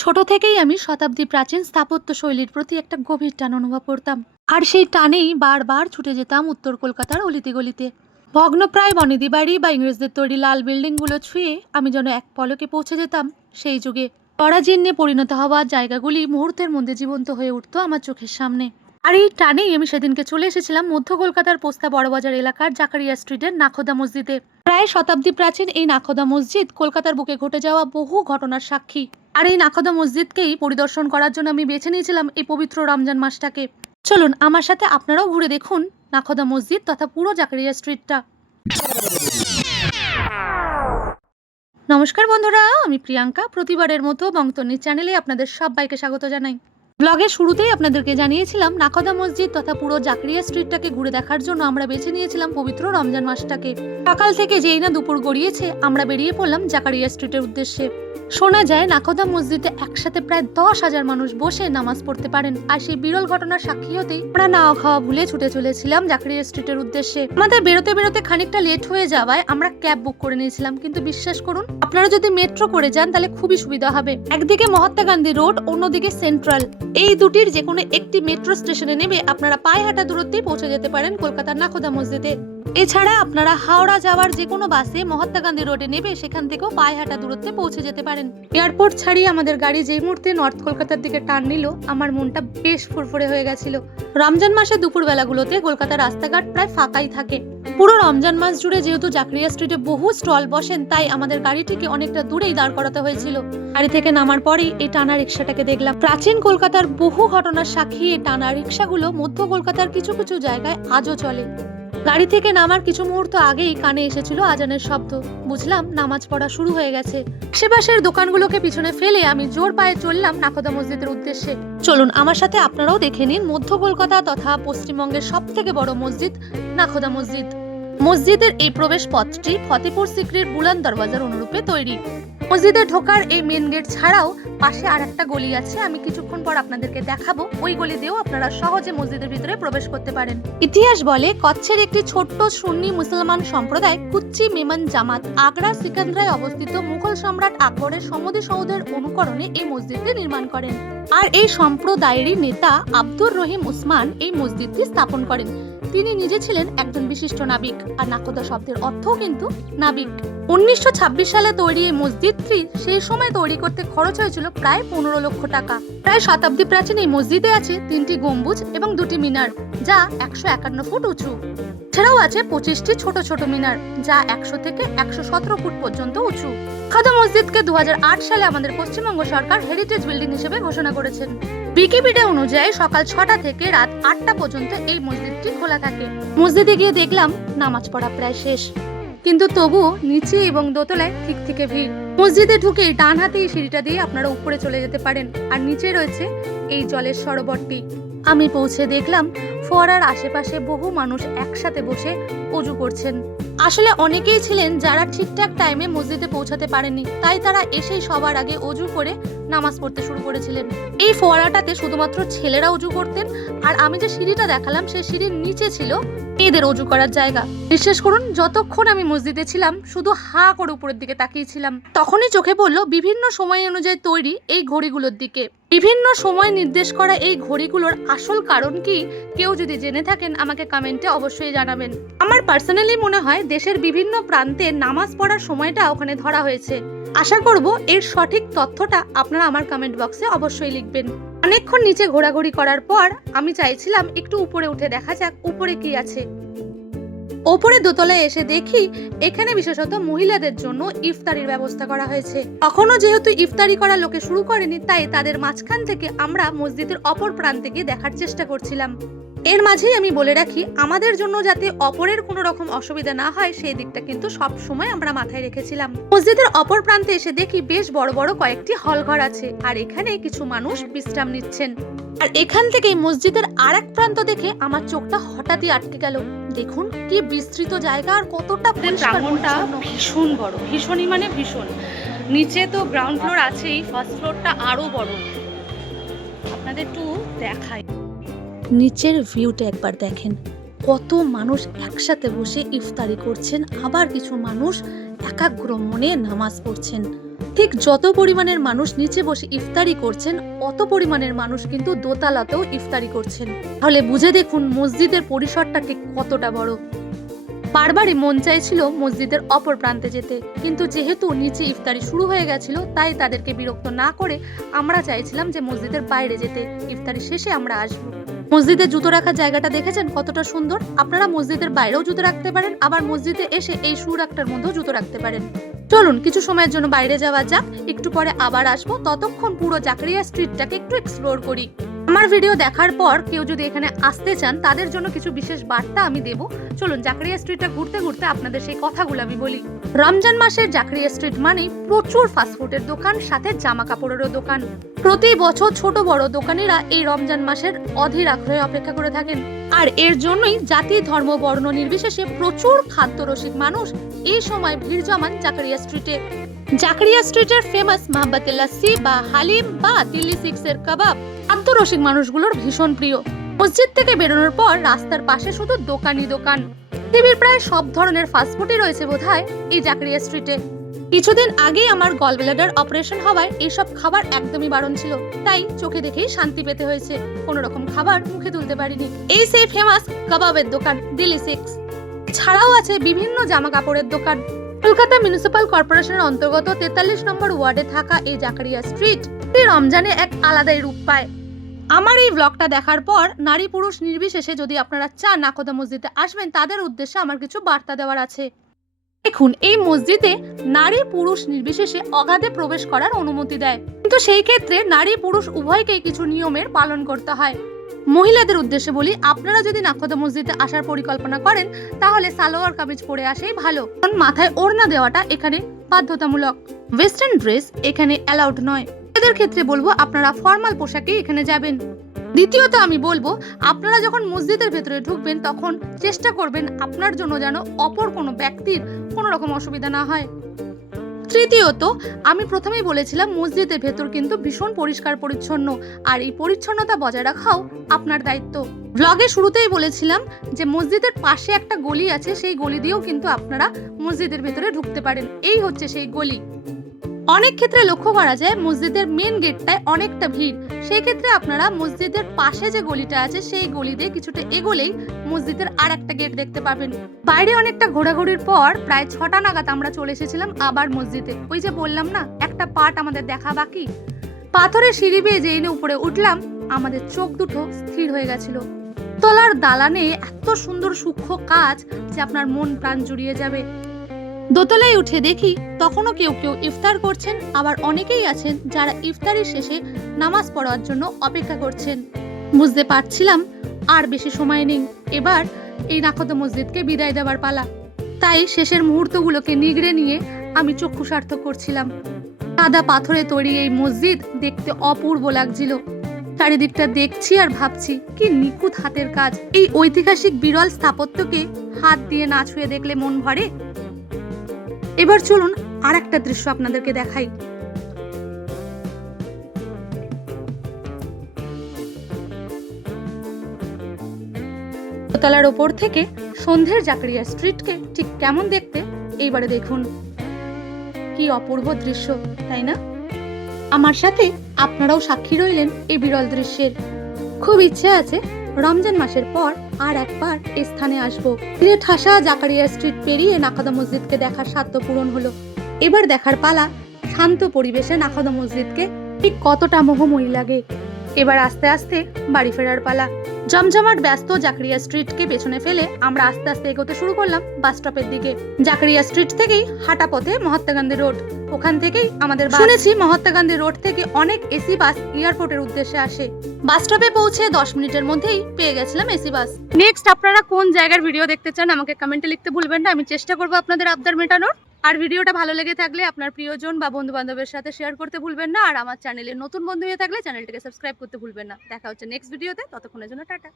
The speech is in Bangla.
ছোট থেকেই আমি শতাব্দী প্রাচীন স্থাপত্য শৈলীর প্রতি একটা গভীর টান অনুভব করতাম। আর সেই টানেই বারবার ছুটে যেতাম উত্তর কলকাতার অলিতে গলিতে ভগ্নপ্রায় বনেদি বাড়ি বা ইংরেজদের তৈরি লাল বিল্ডিংগুলো ছুঁয়ে আমি যেন এক পলকে পৌঁছে যেতাম। সেই যুগে পরাজীর্ণে পরিণত হওয়া জায়গাগুলি মুহূর্তের মধ্যে জীবন্ত হয়ে উঠতো আমার চোখের সামনে। আর এই টানেই আমি সেদিনকে চলে এসেছিলাম মধ্য কলকাতার পোস্তা বড়বাজার এলাকার জাকারিয়া স্ট্রিটের নাখোদা মসজিদে। প্রায় শতাব্দী প্রাচীন এই নাখোদা মসজিদ কলকাতার বুকে ঘটে যাওয়া বহু ঘটনার সাক্ষী। আর এই নাখোদা মসজিদকেই পরিদর্শন করার জন্য আমি বেছে নিয়েছিলাম এই পবিত্র রমজান মাসটাকে। চলুন, আমার সাথে আপনারাও ঘুরে দেখুন নাখোদা মসজিদ তথা পুরো জাকারিয়া স্ট্রিটটা। নমস্কার বন্ধুরা, আমি প্রিয়াঙ্কা। প্রতিবারের মতো বংতনির চ্যানেলে আপনাদের সবাইকে স্বাগত জানাই। ব্লগের শুরুতেই আপনাদেরকে জানিয়েছিলাম নাকদা মসজিদ তথা পুরো জাকরিয়া স্ট্রিটটাকে ঘুরে দেখার জন্য আমরা বেছে নিয়েছিলাম পবিত্র রমজান মাসটাকে। সকাল থেকে যেই না দুপুর গড়িয়েছে, আমরা বেরিয়ে পড়লাম জাকারিয়া স্ট্রিটের উদ্দেশ্যে। শোনা যায়, নাকদা মসজিদে একসাথে প্রায় দশ হাজার মানুষ বসে নামাজ পড়তে পারেন। আর সেই বিরল ঘটনার সাক্ষী হতেই আমরা নাও খাওয়া ভুলে ছুটে চলেছিলাম জাকারিয়া স্ট্রিটের উদ্দেশ্যে। আমাদের বেরোতে বেরোতে খানিকটা লেট হয়ে যাওয়ায় আমরা ক্যাব বুক করে নিয়েছিলাম। কিন্তু বিশ্বাস করুন, আপনারা যদি মেট্রো করে যান, তাহলে খুবই সুবিধা হবে। একদিকে মহাত্মা গান্ধী রোড অন্যদিকে সেন্ট্রাল এই দুটির যে কোনো একটি মেট্রো স্টেশনে নেমে আপনারা পায়ে হাঁটা দূরত্বেই পৌঁছে যেতে পারেন কলকাতার নাখোদা মসজিদে। এছাড়া আপনারা হাওড়া যাওয়ার যে কোনো বাসে মহাত্মা গান্ধী রোডে নেবে সেখান থেকেও পায়ে হাঁটা দূরত্বে পৌঁছে যেতে পারেন। এয়ারপোর্ট ছাড়িয়ে আমাদের গাড়ি যেই মুহূর্তে নর্থ কলকাতার দিকে টান নিল আমার মনটা বেশ ফুরফুরে হয়ে গেছিল। রমজান মাসে দুপুর বেলাগুলোতে কলকাতার রাস্তাঘাট প্রায় ফাঁকাই থাকে। পুরো রমজান মাস জুড়ে যেহেতু জাকরিয়া স্ট্রিটে বহু স্টল বসেন তাই আমাদের গাড়িটিকে অনেকটা দূরেই দাঁড় করাতে হয়েছিল। গাড়ি থেকে নামার পরেই এই টানা রিক্সাটাকে দেখলাম। প্রাচীন কলকাতার বহু ঘটনার সাক্ষী এই টানা রিক্সাগুলো মধ্য কলকাতার কিছু কিছু জায়গায় আজও চলে। গাড়ি থেকে নামার কিছু মুহূর্ত আগেই কানে এসেছিল আজানের শব্দ। বুঝলাম নামাজ পড়া শুরু হয়ে গেছে। আশেপাশের দোকানগুলোকে পিছনে ফেলে আমি জোর পায়ে চললাম নাকোদা মসজিদের উদ্দেশ্যে। চলুন আমার সাথে আপনারাও দেখে নিন মধ্য কলকাতা তথা পশ্চিমবঙ্গের সব থেকে বড় মসজিদ নাখোদা মসজিদ। মসজিদের এই প্রবেশ পথটি ফতেপুর সিক্রির বুলান দরওয়াজার অনুরূপে তৈরি। মসজিদে ঢোকার এই মেন গেট ছাড়াও পাশে আর একটা গলি আছে, আমি কিছুক্ষণ পর আপনাদেরকে দেখাবো। ওই গলি দিয়েও আপনারা সহজে মসজিদের ভিতরে প্রবেশ করতে পারেন। ইতিহাস বলে, কচ্ছের একটি ছোট্ট সুন্নি মুসলমান সম্প্রদায় কুচ্চি মেমন জামাত আগ্রার সিকান্দ্রায় অবস্থিত মুঘল সম্রাট আকবরের সমাধি সৌধের অনুকরণে এই মসজিদটি নির্মাণ করেন। আর এই সম্প্রদায়েরই নেতা আব্দুর রহিম উসমান এই মসজিদটি স্থাপন করেন। তিনি নিজে ছিলেন একজন বিশিষ্ট নাবিক। আর নাকোদা শব্দের অর্থও কিন্তু নাবিক। উনিশশো ছাব্বিশ সালে তৈরি এই মসজিদটি সেই সময় তৈরি করতে খরচ হয়েছিল প্রায় পনেরো লক্ষ টাকা। প্রায় শতাব্দী প্রাচীন এই মসজিদে আছে তিনটি গম্বুজ এবং দুটি মিনার, যা একশো একান্ন ফুট উঁচু। এছাড়াও আছে পঁচিশটি ছোট ছোট মিনার, যা একশো থেকে একশো সতেরো ফুট পর্যন্ত উঁচু। খাদা মসজিদকে দু হাজার আট সালে আমাদের পশ্চিমবঙ্গ সরকার হেরিটেজ বিল্ডিং হিসেবে ঘোষণা করেছেন। উইকিপিডিয়া অনুযায়ী সকাল ছটা থেকে রাত আটটা পর্যন্ত এই মসজিদটি খোলা থাকে। মসজিদে গিয়ে দেখলাম নামাজ পড়া প্রায় শেষ। কিন্তু তবুও নিচে এবং দোতলায় ঠিক থেকে ভিড়। মসজিদে ঢুকে ডান হাতে এই সিঁড়িটা দিয়ে আপনারা উপরে চলে যেতে পারেন। আর নিচে রয়েছে এই জলের সরোবরটি। আমি পৌঁছে দেখলাম ফোয়ারার আশেপাশে বহু মানুষ একসাথে বসে অজু করছেন। আসলে অনেকেই ছিলেন যারা ঠিকঠাক টাইমে মসজিদে পৌঁছাতে পারেননি। তাই তারা এসেই সবার আগে অজু করে নামাজ পড়তে শুরু করেছিলেন। এই ফোয়ারাটাতে শুধুমাত্র ছেলেরা উজু করতেন, আর আমি যে সিঁড়িটা দেখালাম, সেই সিঁড়ির নিচে ছিল মেয়েদের উজু করার জায়গা। বিশ্বাস করুন, যতক্ষণ আমি মসজিদে ছিলাম, শুধু হা করে উপরের দিকে তাকিয়েছিলাম। তখনই চোখে পড়ল বিভিন্ন সময় অনুযায়ী তৈরি এই ঘড়িগুলোর দিকে। বিভিন্ন সময় নির্দেশ করা এই ঘড়িগুলোর আসল কারণ কি? কেউ যদি জেনে থাকেন, আমাকে কমেন্টে অবশ্যই জানাবেন। আমার পার্সোনালি মনে হয়, দেশের বিভিন্ন প্রান্তে নামাজ পড়ার সময়টা ওখানে ধরা হয়েছে। আশা করব, এর সঠিক তথ্যটা আপনারা আমার কমেন্ট বক্সে অবশ্যই লিখবেন। অনেকক্ষণ নিচে ঘোরাঘুরি করার পর, আমি চাইছিলাম একটু উপরে উঠে দেখা যাক, উপরে কি আছে। ওপরে দোতলায় এসে দেখি এখানে বিশেষত মহিলাদের জন্য ইফতারির ব্যবস্থা করা হয়েছে। এখনও যেহেতু ইফতারি করা লোকে শুরু করেনি, তাই তাদের মাঝখান থেকে আমরা মসজিদের অপর প্রান্তে গিয়ে দেখার চেষ্টা করছিলাম। এর মাঝেই আমি বলে রাখি আমাদের জন্য যাতে অপরের কোনো রকম অসুবিধা না হয় সেই দিকটা কিন্তু সব সময় আমরা মাথায় রেখেছিলাম। মসজিদের অপর প্রান্তে এসে দেখি বেশ বড় বড় কয়েকটি হলঘর আছে আর এখানে কিছু মানুষ বিশ্রাম নিচ্ছেন। আর এখান থেকেই মসজিদের আর এক প্রান্ত দেখে আমার চোখটা হঠাৎই আটকে গেল। দেখুন কি বিস্তৃত জায়গা আর কতটা পরিচ্ছন্ন। ভীষণ বড় ভীষণই মানে ভীষণ। নিচে তো গ্রাউন্ড ফ্লোর আছেই ফার্স্ট ফ্লোরটা আরও বড়। আপনাদের একটু দেখাই। নিচের ভিউটা একবার দেখেন। কত মানুষ একসাথে বসে ইফতারি করছেন, আবার কিছু মানুষ একাগ্র মনে নামাজ পড়ছেন। ঠিক যত পরিমাণের মানুষ নিচে বসে ইফতারি করছেন, অত পরিমাণের মানুষ কিন্তু দোতলাতেও ইফতারি করছেন। তাহলে বুঝে দেখুন মসজিদের পরিসরটা ঠিক কতটা বড়। বারবারই মন চাইছিল মসজিদের অপর প্রান্তে যেতে, কিন্তু যেহেতু নিচে ইফতারি শুরু হয়ে গেছিল, তাই তাদেরকে বিরক্ত না করে আমরা চাইছিলাম যে মসজিদের বাইরে যেতে। ইফতারি শেষে আমরা আসব। মসজিদে জুতো রাখার জায়গাটা দেখেছেন? কতটা সুন্দর। আপনারা মসজিদের বাইরেও জুতো রাখতে পারেন, আবার মসজিদে এসে এই সুর একটার মধ্যেও জুতো রাখতে পারেন। চলুন, কিছু সময়ের জন্য বাইরে যাওয়া যাক। একটু পরে আবার আসব। ততক্ষণ পুরো জাকারিয়া স্ট্রিটটাকে একটু এক্সপ্লোর করি। আমার ভিডিও দেখার পর কেউ যদি এখানে আসতে চান, তাদের জন্য কিছু বিশেষ বার্তা আমি দেব। চলুন, জাকরিয়া স্ট্রিটটা ঘুরতে ঘুরতে আপনাদের সেই কথাগুলো আমি বলি। রমজান মাসের জাকরিয়া স্ট্রিট মানেই প্রচুর ফাস্টফুডের দোকান, সাথে জামা কাপড়েরও দোকান। প্রতি বছর ছোট বড় দোকানিরা এই রমজান মাসের অধীর আগ্রহে অপেক্ষা করে থাকেন। আর এর জন্যই জাতি, ধর্ম, বর্ণ নির্বিশেষে প্রচুর খাদ্যরসিক মানুষ এই সময় ভিড় জমান জাকারিয়া স্ট্রিটে জাকারিয়া স্ট্রিটের ফেমাস মাহবাতে লাসি বা হালিম বা দিল্লি সিক্সের কাবাব খাদ্যরসিক মানুষগুলোর ভীষণ প্রিয়। মসজিদ থেকে বেরোনোর পর রাস্তার পাশে শুধু দোকানই দোকান। পৃথিবীর প্রায় সব ধরনের ফাস্টফুডই রয়েছে বোধহয় এই জাকারিয়া স্ট্রিটে। কিছুদিন আগেই আমার গল ব্লাডার অপারেশন হওয়ায় এইসব খাবার একদমই বারণ ছিল। তাই চোখে দেখেই শান্তি পেতে হয়েছে। কোনো রকম খাবার মুখে তুলতে পারিনি। এই সেই ফেমাস কাবাবের দোকান, দিল্লি সিক্স। ছাড়াও আছে বিভিন্ন জামা কাপড়ের দোকান। কলকাতা মিউনিসিপাল কর্পোরেশনের অন্তর্গত তেতাল্লিশ নম্বর ওয়ার্ডে থাকা এই জাকারিয়া স্ট্রিট রমজানে এক আলাদাই রূপ পায়। আমার এই ব্লগটা দেখার পর নারী পুরুষ নির্বিশেষে যদি আপনারা চান নাকোদা মসজিদে আসবেন, তাদের উদ্দেশ্যে আমার কিছু বার্তা দেওয়ার আছে। দেখুন, এই মসজিদে নারী পুরুষ নির্বিশেষে অগাধে প্রবেশ করার অনুমতি দেয়। কিন্তু সেই ক্ষেত্রে নারী পুরুষ উভয়কেই কিছু নিয়মের পালন করতে হয়। মহিলাদের উদ্দেশ্যে বলি, আপনারা যদি নাকোদা মসজিদে আসার পরিকল্পনা করেন, তাহলে সালোয়ার কামিজ পরে আসেই ভালো। কারণ মাথায় ওড়না দেওয়াটা এখানে বাধ্যতামূলক। ওয়েস্টার্ন ড্রেস এখানে অ্যালাউড নয়। এদের ক্ষেত্রে বলব, আপনারা ফর্মাল পোশাকে এখানে যাবেন। দ্বিতীয়ত আমি বলব, আপনারা যখন মসজিদের ভেতরে ঢুকবেন, তখন চেষ্টা করবেন আপনার জন্য যেন অপর কোনো ব্যক্তির কোনো রকম অসুবিধা না হয়। তৃতীয়ত, আমি প্রথমেই বলেছিলাম মসজিদের ভেতর কিন্তু ভীষণ পরিষ্কার পরিচ্ছন্ন, আর এই পরিচ্ছন্নতা বজায় রাখাও আপনার দায়িত্ব। ব্লগে শুরুতেই বলেছিলাম যে মসজিদের পাশে একটা গলি আছে, সেই গলি দিয়েও কিন্তু আপনারা মসজিদের ভেতরে ঢুকতে পারেন। এই হচ্ছে সেই গলি। অনেক ক্ষেত্রে লক্ষ্য করা যায় মসজিদের মেন গেটটায় অনেকটা ভিড়। সেই ক্ষেত্রে আপনারা মসজিদের পাশে যে গলিটা আছে, সেই গলি দিয়ে কিছুটা এগোলেই মসজিদের আর একটা গেট দেখতে পাবেন। বাইরে অনেকটা ঘোরাঘুরির পর প্রায় ছটা নাগাদ আমরা চলে এসেছিলাম আবার মসজিদে। ওই যে বললাম না, একটা পার্ট আমাদের দেখা বাকি। পাথরের সিঁড়ি বেয়ে যেই না উপরে উঠলাম, আমাদের চোখ দুটো স্থির হয়ে গেছিল। তলার দালানে এত সুন্দর সূক্ষ্ম কাজ যে আপনার মন প্রাণ জুড়িয়ে যাবে। দোতলায় উঠে দেখি তখনও কেউ কেউ ইফতার করছেন, আবার অনেকেই আছেন যারা ইফতারের শেষে নামাজ পড়ার জন্য অপেক্ষা করছেন। বুঝতে পারছিলাম আর বেশি সময় নেই। এবার এই নাকদ মসজিদকে বিদায় দেওয়ার পালা। তাই শেষের মুহূর্তগুলোকে নিগড়ে নিয়ে আমি চক্ষু সার্থক করছিলাম। সাদা পাথরে তৈরি এই মসজিদ দেখতে অপূর্ব লাগছিল। চারিদিকটা দেখছি আর ভাবছি, কি নিখুঁত হাতের কাজ। এই ঐতিহাসিক বিরল স্থাপত্যকে হাত দিয়ে না ছুঁয়ে দেখলে মন ভরে? এবার চলুন আর একটা দৃশ্য আপনাদেরকে দেখাই। দোতলার ওপর থেকে সন্ধ্যের জাকারিয়া স্ট্রিটকে ঠিক কেমন দেখতে এইবারে দেখুন। কি অপূর্ব দৃশ্য, তাই না? আমার সাথে আপনারাও সাক্ষী রইলেন এই বিরল দৃশ্যের। খুব ইচ্ছে আছে রমজান মাসের পর আর একবার এ স্থানে আসব। ধীরে ঠাসা জাকারিয়া স্ট্রিট পেরিয়ে নাকাদা মসজিদকে দেখার সাধ্য পূরণ হলো। এবার দেখার পালা শান্ত পরিবেশে নাকাদা মসজিদকে ঠিক কতটা মোহময়ী লাগে। এবার আস্তে আস্তে বাড়ি ফেরার পালা। জমজমাট ব্যস্ত জাকারিয়া স্ট্রিটকে পেছনে ফেলে আমরা আস্তে আস্তে এগোতে শুরু করলাম বাস স্টপের দিকে। জাকরিয়া স্ট্রিট থেকেই হাঁটা পথে মহাত্মা গান্ধী রোড। ওখান থেকেই আমাদের শুনেছি মহাত্মা গান্ধী রোড থেকে অনেক এসি বাস এয়ারপোর্টের উদ্দেশ্যে আসে। বাস স্টপে পৌঁছে দশ মিনিটের মধ্যেই পেয়ে গেছিলাম এসি বাস। নেক্সট আপনারা কোন জায়গার ভিডিও দেখতে চান আমাকে কমেন্টে লিখতে ভুলবেন না। আমি চেষ্টা করব আপনাদের আবদার মেটানোর। আর ভিডিওটা ভালো লেগে থাকলে আপনার প্রিয়জন বা বন্ধু বান্ধবের সাথে শেয়ার করতে ভুলবেন না। আর আমার চ্যানেলে নতুন বন্ধু হয়ে থাকলে চ্যানেলটাকে সাবস্ক্রাইব করতে ভুলবেন না। দেখা হচ্ছে নেক্সট ভিডিওতে ততক্ষণের জন্য টাটা।